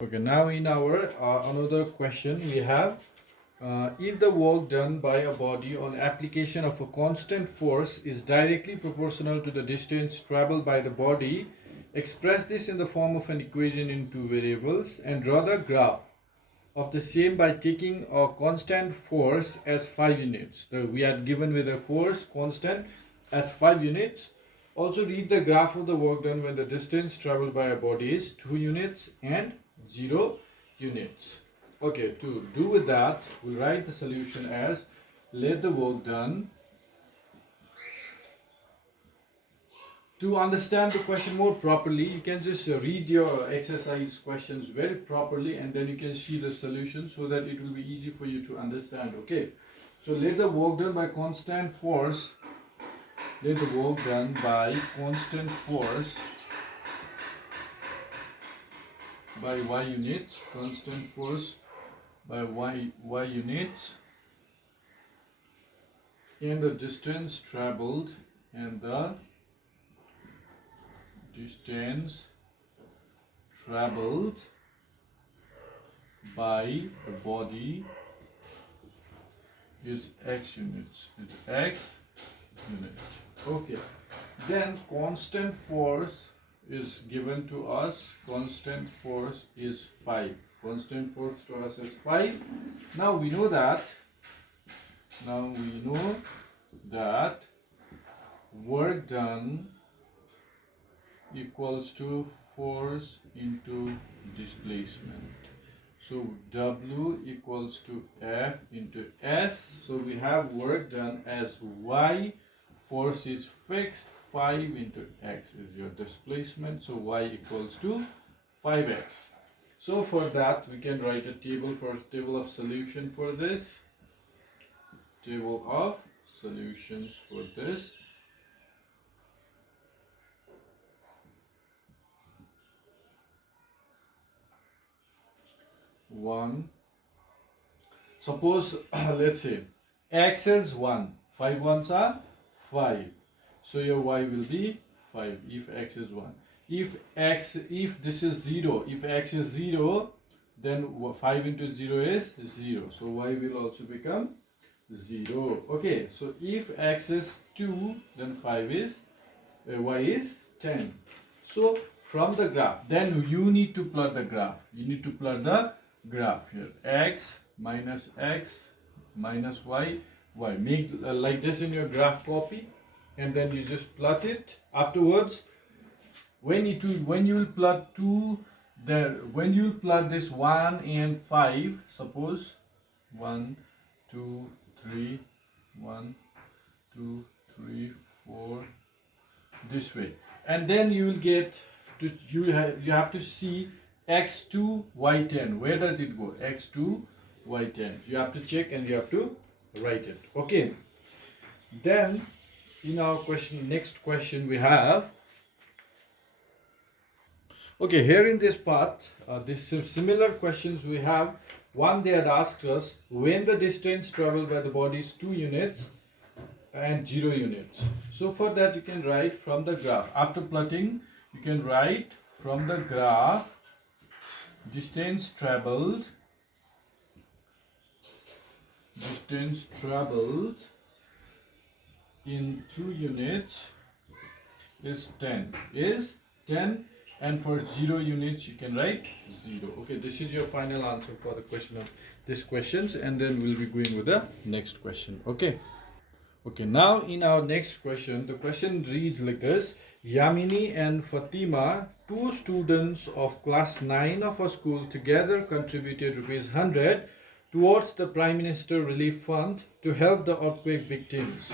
Okay, now in our another question we have if the work done by a body on application of a constant force is directly proportional to the distance traveled by the body, express this in the form of an equation in two variables and draw the graph of the same by taking a constant force as 5 units. So we are given with a force constant as 5 units. Also read the graph of the work done when the distance traveled by a body is 2 units and 0 units. Okay, to do with that, we'll write the solution as let the work done. To understand the question more properly, you can just read your exercise questions very properly and then you can see the solution so that it will be easy for you to understand. Okay, so let the work done by constant force, let the work done by constant force by y units, constant force by y units, and the distance traveled and the distance traveled by the body is x units. It's x units. Okay. Then constant force is given to us. Constant force is 5. Constant force to us is 5. Now we know that. Work done equals to force into displacement. So W equals to F into S. So we have work done as Y. Force is fixed. 5 into X is your displacement. So Y equals to 5X. So for that we can write a table of solution for this. Table of solutions for this. One. Suppose let's say x is 1. 5 ones are 5. So your y will be 5 if x is 1. If this is 0, if x is 0, then 5 into 0 is 0. So y will also become 0. Okay, so if x is 2, then y is 10. So from the graph, then you need to plot the graph. You need to plot the graph here. X minus y. Make like this in your graph copy, and then you just plot it. Afterwards, when you will plot this 1 and 5, suppose 1, 2, 3, 1, 2, 3, 4, this way, and then you will get to you have to see x2 y10. Where does it go? x2 y10. You have to check and you have to write it. Okay, then in our next question we have, okay, here in this part, this similar questions we have. One, they had asked us when the distance traveled by the body is 2 units and 0 units. So for that you can write from the graph. After plotting, you can write from the graph distance traveled in 2 units is 10, and for 0 units you can write 0. Okay, this is your final answer for the question of these questions, and then we'll be going with the next question. Okay, now in our next question, the question reads like this. Yamini and Fatima, 2 students of class 9 of a school, together contributed ₹100 towards the Prime Minister Relief Fund to help the earthquake victims.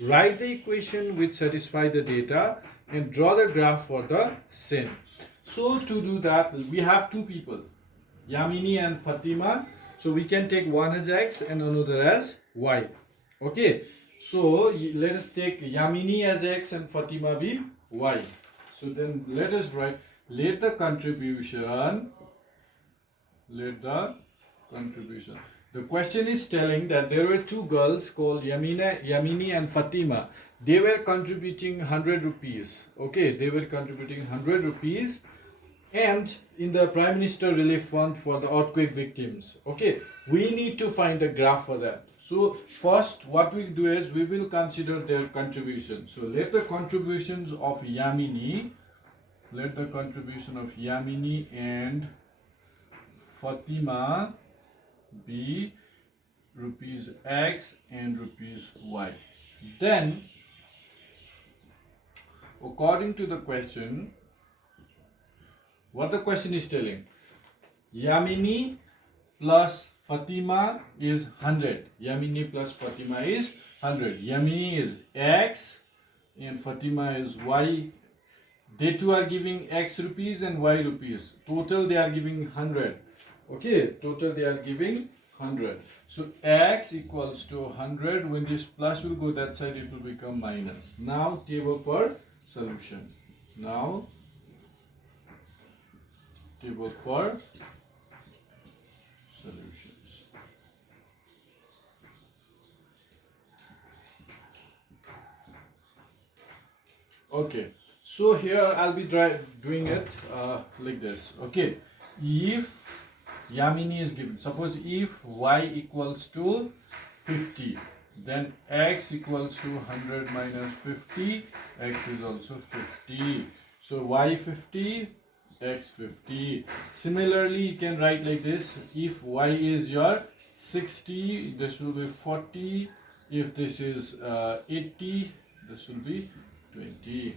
Write the equation which satisfy the data and draw the graph for the same. So to do that, we have 2 people, Yamini and Fatima. So we can take one as x and another as y. Okay, so let us take Yamini as x and Fatima be y. So then let us write, let the contribution. The question is telling that there were 2 girls called Yamini and Fatima. They were contributing 100 rupees. Okay, they were contributing 100 rupees and in the Prime Minister Relief Fund for the earthquake victims. Okay, we need to find a graph for that. So first what we do is we will consider their contribution. So let the contributions of Yamini, and Fatima be rupees X and rupees Y. Then according to the question, what the question is telling, Yamini plus Fatima is 100. Yamini plus Fatima is 100. Yamini is X and Fatima is Y. They two are giving X rupees and Y rupees. Total they are giving 100. Okay, total they are giving 100. So X equals to 100. When this plus will go that side, it will become minus. Now table for solution. Now table for solutions. Okay, so here I'll be doing it like this. Okay, if Yamini is given, suppose if Y equals to 50, then X equals to 100 minus 50, X is also 50. So Y 50, X 50. Similarly, you can write like this. If Y is your 60, this will be 40. If this is 80, this will be 20.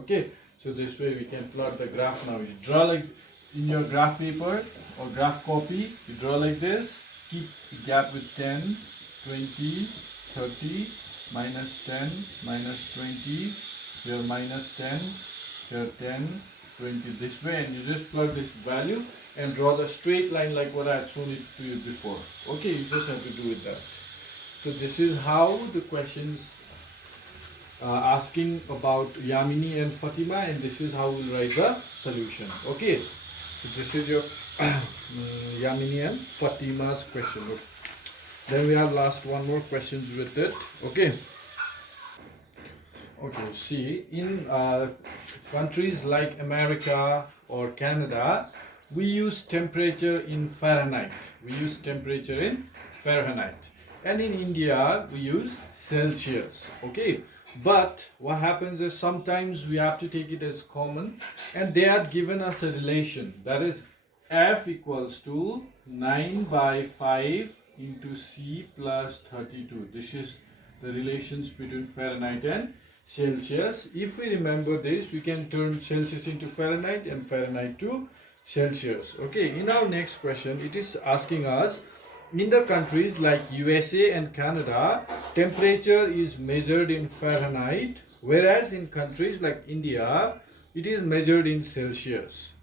Okay, so this way we can plot the graph now. You draw like in your graph paper or graph copy, you draw like this. Keep the gap with 10, 20, 30, minus 10, minus 20, here minus 10, here 10, 20, this way, and you just plug this value and draw the straight line like what I had shown it to you before. Okay, you just have to do it that. So this is how the questions asking about Yamini and Fatima, and this is how we'll write the solution. Okay, so this is your Yamini and Fatima's question. Then we have last one more questions with it. Okay. Okay, see, in countries like America or Canada, we use temperature in Fahrenheit. And in India, we use Celsius. Okay, but what happens is sometimes we have to take it as common, and they have given us a relation, that is F equals to 9 by 5 into C plus 32. This is the relations between Fahrenheit and Celsius. If we remember this, we can turn Celsius into Fahrenheit and Fahrenheit to Celsius. Okay, in our next question, it is asking us, in the countries like USA and Canada, temperature is measured in Fahrenheit, whereas in countries like India, it is measured in Celsius.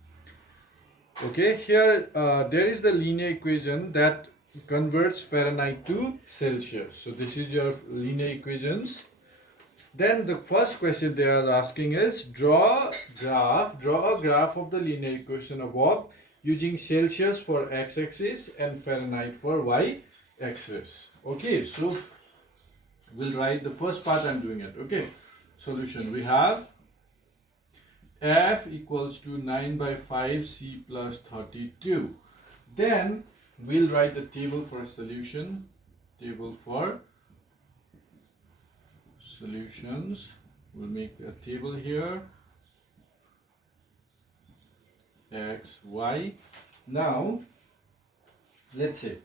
Okay, here there is the linear equation that converts Fahrenheit to Celsius. So this is your linear equations. Then the first question they are asking is, draw a graph of the linear equation above using Celsius for x-axis and Fahrenheit for y-axis. Okay, so we'll write the first part. I'm doing it. Okay, solution. We have F equals to 9 by 5 C plus 32. Then we'll write the table for solution. Table for solutions. We'll make a table here. X, Y. Now, let's say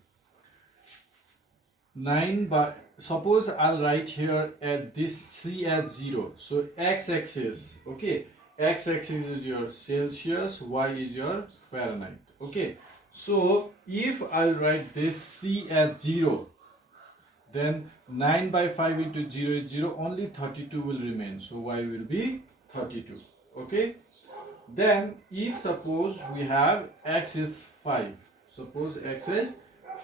9 by, suppose I'll write here at this C as 0. So x-axis, okay, x-axis is your Celsius, y is your Fahrenheit. Okay, so if I'll write this C as 0, then 9 by 5 into 0 is 0, only 32 will remain. So y will be 32. Okay. Then if suppose we have x is 5, suppose x is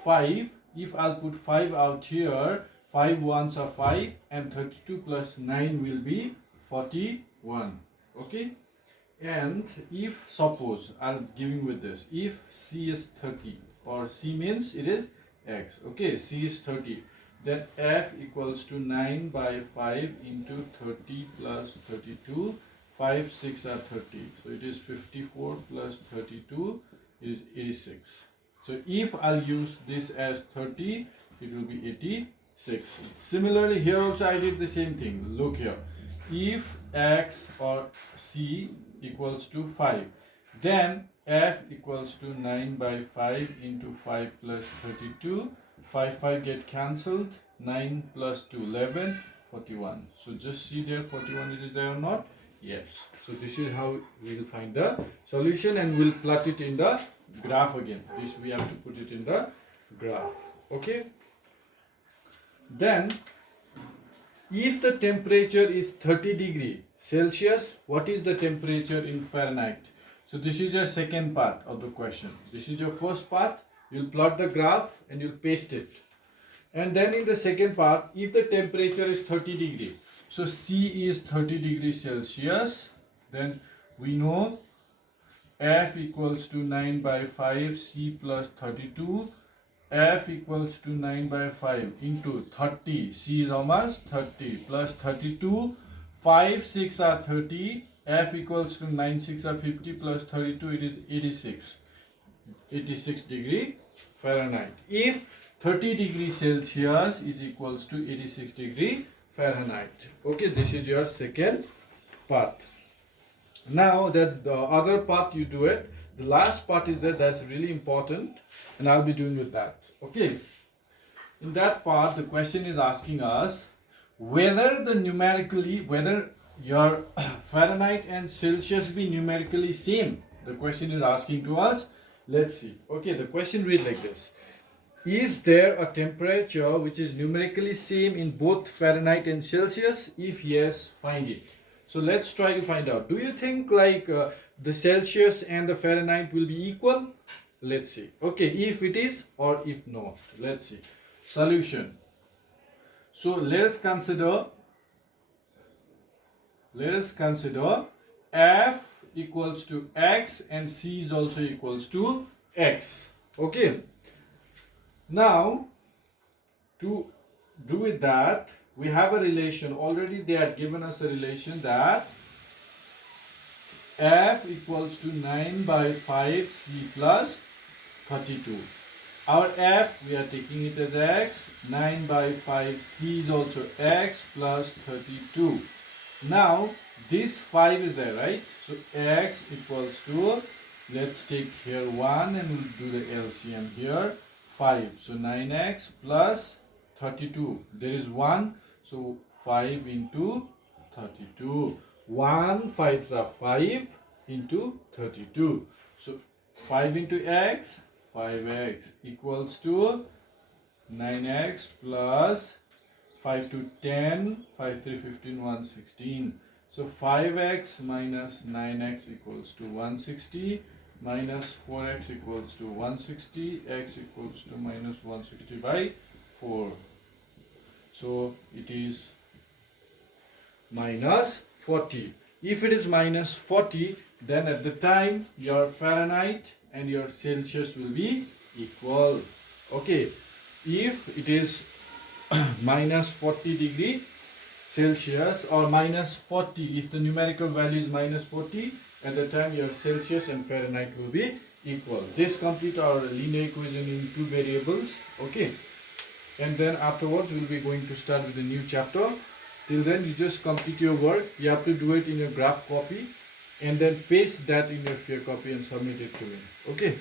5, if I'll put 5 out here, 5 ones are 5 and 32 plus 9 will be 41. Okay, and if suppose I'm giving with this, if C is 30, or C means it is x, okay, C is 30, then F equals to 9 by 5 into 30 plus 32, 5, 6 are 30. So it is 54 plus 32 is 86. So if I'll use this as 30, it will be 86. Similarly, here also I did the same thing. Look here. If x or c equals to 5, then f equals to 9 by 5 into 5 plus 32. 5 get cancelled. 9 plus 2, 11, 41. So just see there 41 it is there or not? Yes. So this is how we will find the solution, and we'll plot it in the graph again. This we have to put it in the graph. Okay. Then if the temperature is 30 degree Celsius, what is the temperature in Fahrenheit? So this is your second part of the question. This is your first part. You'll plot the graph and you'll paste it. And then in the second part, if the temperature is 30 degree, so C is 30 degrees Celsius, then we know F equals to 9 by 5 C plus 32. F equals to 9 by 5 into 30. C is how much? 30 plus 32. 5, 6 are 30. F equals to 9, 6 are 50 plus 32. It is 86. 86 degree Fahrenheit. If 30 degree Celsius is equals to 86 degree Fahrenheit. Okay, this is your second part. Now that the other part you do it, the last part is that's really important, and I'll be doing with that. Okay, in that part the question is asking us whether your Fahrenheit and Celsius be numerically same. The question is asking to us. Let's see. Okay, the question reads like this. Is there a temperature which is numerically same in both Fahrenheit and Celsius? If yes, find it. So let's try to find out. Do you think like the Celsius and the Fahrenheit will be equal? Let's see. Okay, if it is or if not. Let's see. Solution. So let us consider F equals to X and C is also equals to X. Okay. Now, to do with that, we have a relation. Already they had given us a relation that F equals to 9 by 5 C plus 32. Our F, we are taking it as X. 9 by 5 C is also X plus 32. Now, this 5 is there, right? So, X equals to, let's take here 1 and we'll do the LCM here. 5. So 9x plus 32. There is 1. So 5 into 32. 1 5s are 5 into 32. So 5 into x, 5x equals to 9x plus 5 to 10, 5 3 15, 116. So 5x minus 9x equals to 160. Minus 4x equals to 160, x equals to minus 160 by 4. So it is minus 40. If it is minus 40, then at the time your Fahrenheit and your Celsius will be equal. Okay, if it is minus 40 degree Celsius or minus 40, if the numerical value is minus 40, at the time your Celsius and Fahrenheit will be equal. This complete our linear equation in two variables. Okay, and then afterwards we'll be going to start with a new chapter. Till then you just complete your work. You have to do it in your graph copy and then paste that in your fair copy and submit it to me. Okay.